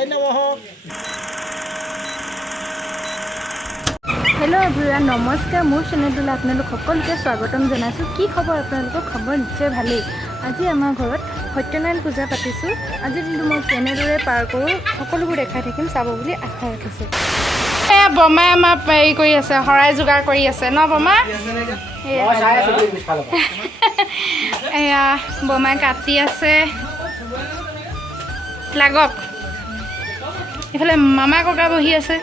দেৱতাই নমঃ। Hello' everyone, নমস্কাৰ। মোৰ চেনেলটোলৈ আপোনালোক সকলোকে স্বাগতম জনাইছোঁ। কি খবৰ আপোনালোকৰ? খবৰ নিশ্চয় ভালেই। আজি আমাৰ ঘৰত সত্যনাৰায়ণ পূজা পাতিছোঁ। আজিৰ দিনটো মই কেনেদৰে পাৰ কৰোঁ সকলোবোৰ দেখাই থাকিম, চাব বুলি আশা ৰাখিছোঁ। এয়া বমাই আমাৰ হেৰি কৰি আছে, শৰাই যোগাৰ কৰি আছে ন বমা? এয়া বমাই কাটি আছে, লাগক। এইফালে মামা ককা বহি আছে,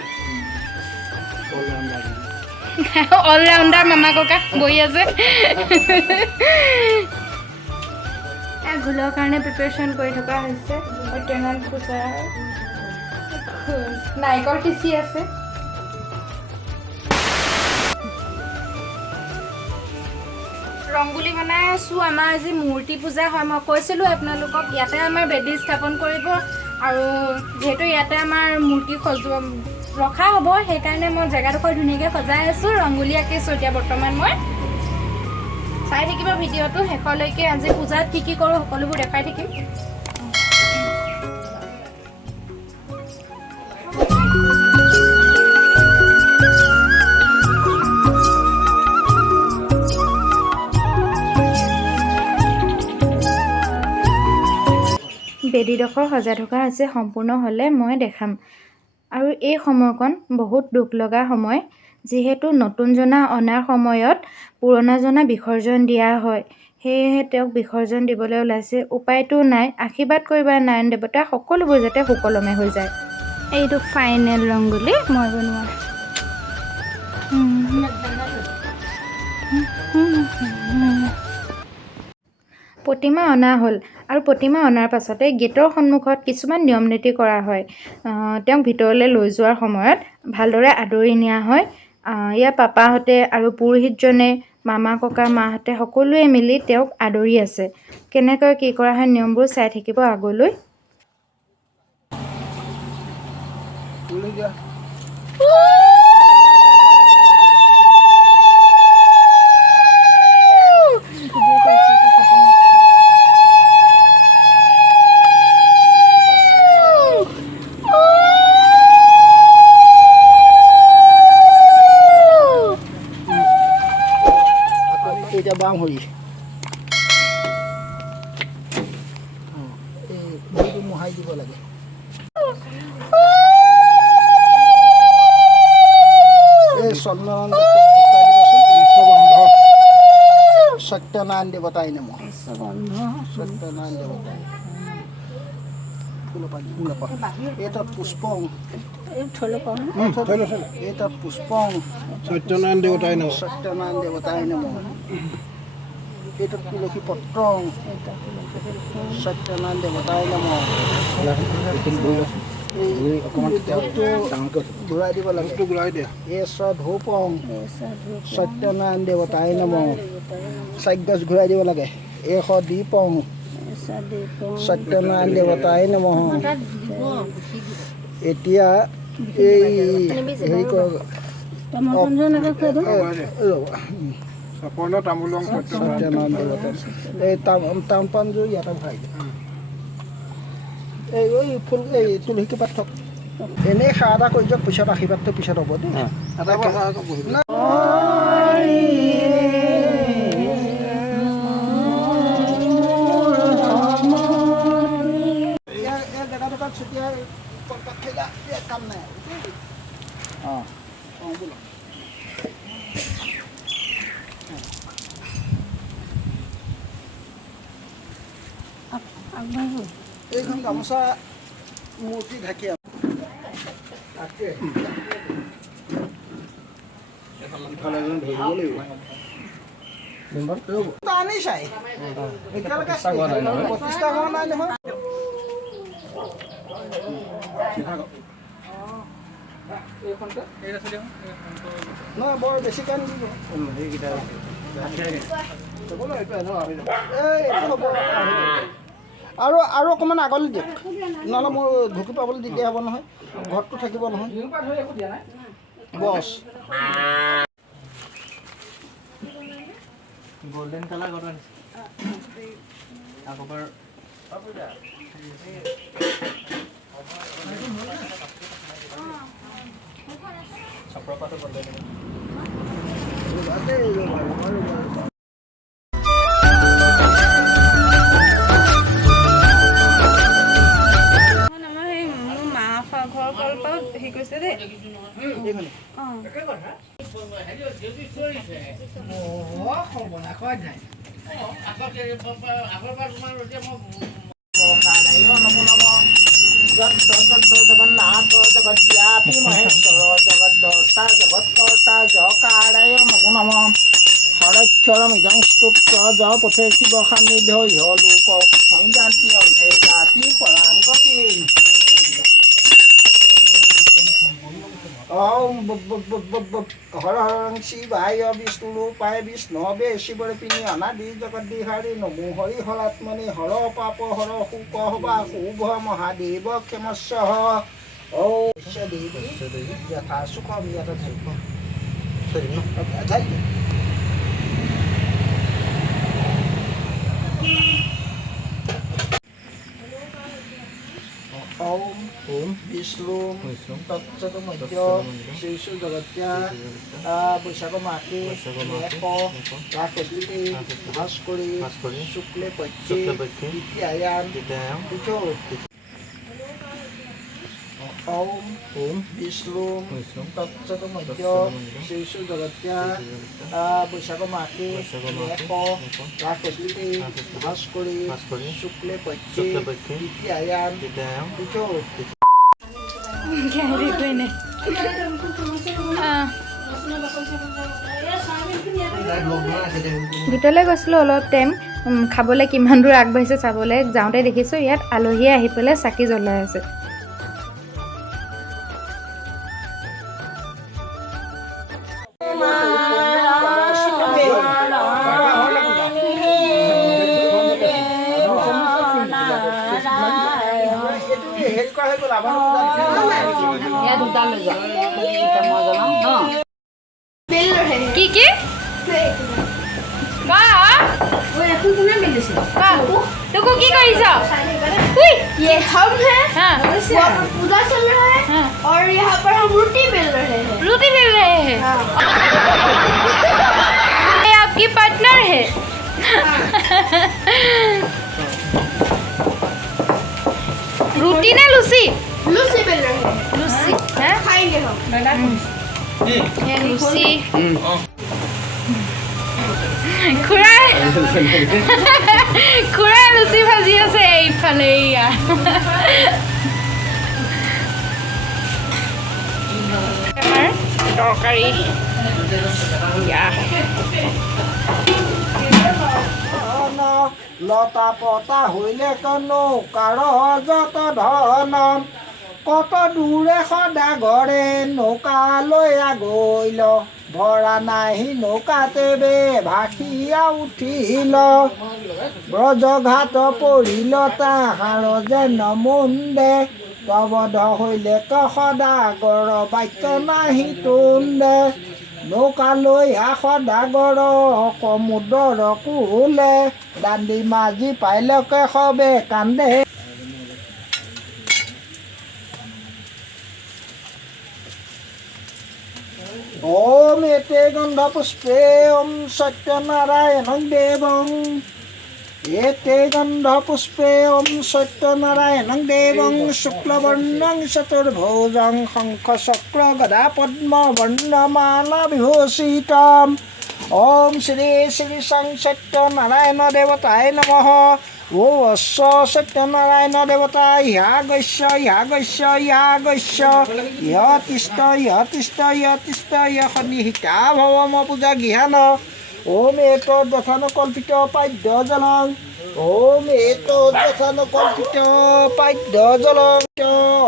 অলৰাউণ্ডাৰ মামা ককা বহি আছে। ঘোলৰ কাৰণে প্ৰিপেৰেশ্যন কৰি থকা হৈছে। সত্যনাৰায়ণ পূজাৰ নাৰিকল পিচি আছে। ৰংগুলি বনাই আছোঁ। আমাৰ আজি মূৰ্তি পূজা হয়। মই কৈছিলোঁ আপোনালোকক, ইয়াতে আমাৰ বেদী স্থাপন কৰিব, আৰু যিহেতু ইয়াতে আমাৰ মূৰ্তি সজোৱা ৰখা হ'ব, সেইকাৰণে মই জেগাডোখৰ ধুনীয়াকৈ সজাই আছোঁ। ৰংগুলি আঁকিছোঁ এতিয়া বৰ্তমান মই। চাই থাকিব ভিডিঅ'টো শেষলৈকে। আজি পূজাত কি কি কৰোঁ সকলোবোৰ দেখাই থাকিম। বেদীডোখৰ সজাই থকা হৈছে, সম্পূৰ্ণ হ'লে মই দেখাম। আৰু এই সময়কণ বহুত দুখ লগা সময়, যিহেতু নতুন জনা অনাৰ সময়ত পুৰণা জনা বিসৰ্জন দিয়া হয়। সেয়েহে তেওঁক বিসৰ্জন দিবলৈ ওলাইছে। উপায়টো নাই। আশীৰ্বাদ কৰিবা নাৰায়ণ দেৱতা, সকলোবোৰ যাতে সুকলমে হৈ যায়। এইটো ফাইনেল ৰংগুলি মই বনোৱা। প্ৰতিমা অনা হ'ল, আৰু প্ৰতিমা অনাৰ পাছতে গেটৰ সন্মুখত কিছুমান নিয়ম নীতি কৰা হয়। তেওঁক ভিতৰলৈ লৈ যোৱাৰ সময়ত ভালদৰে আদৰি নিয়া হয়। ইয়াৰ পাপাহঁতে আৰু পুৰোহিতজনে, মামা ককা মাহঁতে সকলোৱে মিলি তেওঁক আদৰি আছে। কেনেকৈ কি কৰা হয় নিয়মবোৰ চাই থাকিব আগলৈ। এতিয়া বাম হৈ এই মোহাই দিব লাগে। এই চন্দন সত্যনাৰায়ণ দেৱতাই নমঃ। সত্যনাৰায়ণ দেৱতাই এতৎ পুষ্পং এতৎ পুষ্পং সত্যনাৰায়ণ দেৱতাই নমঃ। সত্যনাৰায়ণ দেৱতাই নমঃ। এতৎ তুলসী পত্ৰং সত্যনাৰায়ণ দেৱতাই নমঃ। ঘূৰাই দিব লাগে। এছ ধূপং সত্যনাৰায়ণ দেৱতাই নমঃ। 4 গছ ঘূৰাই দিব লাগে। এশ দীপং সত্যনাৰায়ণ দেৱতাই নমঃ। এতিয়া এই হেৰি সত্যনাৰায়ণ দেৱতা এই তামোল ইয়াতে ভৰাই দিয়ে। এই ফুল এই তুলসী পাত থক। এনেই সেৱা এটা কৰি দিয়ক, পিছত আশীৰ্বাদটো পিছত হ'ব দেই। কাম নাই। এইখন গামোচা মূৰ্তি ঢাকি আনি চাই এতিয়ালৈকে প্ৰতিষ্ঠা হোৱা নাই নহয়। নহয় বৰ বেছিকৈ নিদিব। আৰু অকণমান আগলৈ দিয়ক, নহ'লে মোৰ ঢুকি পাবলৈ দিগদাৰ হ'ব নহয়। ঘৰতটো থাকিব নহয়। বছ গোল্ডেন কালাৰ কৰা আকবাৰ আমাৰ সেই মোৰ মা ঘৰৰ পৰা হেৰি কৰিছে দেই। জগন্নাথ জগদ্ব্যাপী মহেশ্বৰ জগদ্দৰ্তা জগৎকৰ্তা জকাৰায় নমো নমঃ হৰক্ষৰমিদং স্তোত্ৰ জ পথে শিৱ সান্নিধ্য ইহ লোক সংজাতি অন্তে জাতি পৰাং গতি ওম হৰ হৰং শিৱায় বিষ্ণুৰূপায় বিষ্ণৱে শিৱৰূপিণী অনাদি জগদ্বিহাৰী নমো হৰি হৰাত্মনি হৰ পাপ হৰ শোক হবা শুভ মহাদেৱ ক্ষমস্যঃ ওম দেৱী যথা সুখম যথা ধৈৰ্য ওম বিষ্ণু তৎসতমধ্য শ্ৰীষু জগত্যা বৈশাখ মাসে ৰাকৃতি ভাস্কৰী শুক্লে পক্ষে দ্বিতীয়ায়াম তিথৌ ওম বিষ্ণু তৎসতমধ্য শ্ৰীষু জগত্যা বৈশাখ মাসে ৰাকৃতি ভাস্কৰী শুক্লে পক্ষে দ্বিতীয়ায়াম তিথৌ ভিতৰলৈ গৈছিলোঁ অলপ টাইম খাবলৈ কিমান দূৰ আগবাঢ়িছে চাবলৈ যাওঁতে দেখিছোঁ ইয়াত আলহীয়ে আহি পেলাই চাকি জ্বলাই আছে। কি কি তোকো কি কৰিছ? ये हम हैं हाँ। वहाँ पर पूजा चल रहा है हाँ। और यहाँ पर हम रोटी बेल रहे हैं। रोटी बेल रहे हैं। ये आपकी पार्टनर है। रोटी ना लूसी? लूसी बेल रहे हैं। लूसी है? खाएंगे हम। ये लूसी খুৰাই খুৰাই লুচি ভাজি আছে এইফালে এয়া তৰকাৰী লতা পতা হইলে কনো কাৰ যত ধন কত দূৰে সদা ঘৰে নৌকা লৈ আগৈল ভৰা নাহি নৌকাতে বে ভাসিয়া উঠিল ব্ৰজঘাট পৰিল তাহাৰ যেন মুন্দে প্ৰবধ হইলে সদাগৰ বাক্য নাহি তুন্দে নৌকা লৈ সদাগৰ সমুদ্ৰৰ কুলে দাণ্ডি মাজি পাইলকে সবে কান্দে ওম এতে গন্ধ পুষ্পে ওম সত্যনারায়ণং দেবং এতে গন্ধ পুষ্পে ওম সত্যনারায়ণং দেবং শুক্লবর্ণং চতুর্ভুজং শঙ্খ চক্র গদা পদ্ম বর্ণমালা বিভূষিতম ওম শ্রী শ্রী সং সত্যনারায়ণ দেবতায় নমঃ ও অশ্ব সত্যনারায়ণ দেবতা ইহা গৈশ্য ইহা গৈশ্য ইহা গৈশ্য ইহতিষ্ঠ ইহতিষ্ঠ ইহতিষ্ঠ ইহ সন্নিহিতা ভৱম পূজা গৃহান ওম এত যথানুকল্পিত পাদ্য জলং ওম এত যথানুকল্পিত পাদ্য জলং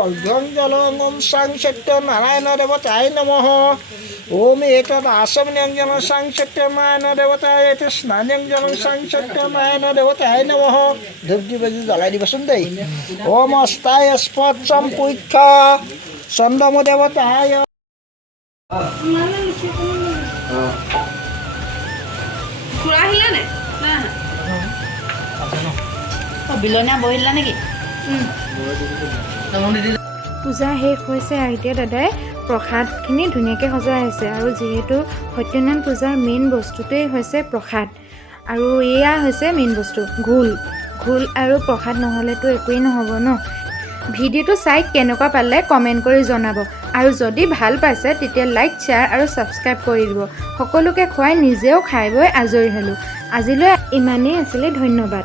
অৰ্ঘ্যং জলং ওম সাং সত্যনারায়ণ দেবতায় নমঃ ওম এতদ আচমন্যং সাং সত্যনারায়ণ দেবতায় এত স্নান্যং সাং সত্যনারায়ণ দেবতায় নমঃ ধূপ দি বাজি জ্বলাই দিবচোন দেই ওম অস্তায় স্পট সম্পুক্ষ চন্দ্ৰম দেৱতায় খুৰা আহিলে নে? বিলনীয়া বহিলা নেকি? পূজা শেষ হৈছে আৰু এতিয়া দাদাই প্ৰসাদখিনি ধুনীয়াকৈ সজাই আছে আৰু যিহেতু সত্যনাৰায়ণ পূজাৰ মেইন বস্তুটোৱেই হৈছে প্ৰসাদ আৰু এয়া হৈছে মেইন বস্তু ঘোল আৰু প্ৰসাদ নহ'লেতো একোৱেই নহ'ব ন। ভিডিঅ'টো চাই কেনেকুৱা পালে কমেণ্ট কৰি জনাব আৰু যদি ভাল পাইছে তেতিয়া লাইক শ্বেয়াৰ আৰু ছাবস্ক্ৰাইব কৰি দিব। সকলোকে খুৱাই নিজেও খাই বৈ আজৰি হ'লোঁ। আজিলৈ ইমানেই আছিলে, ধন্যবাদ।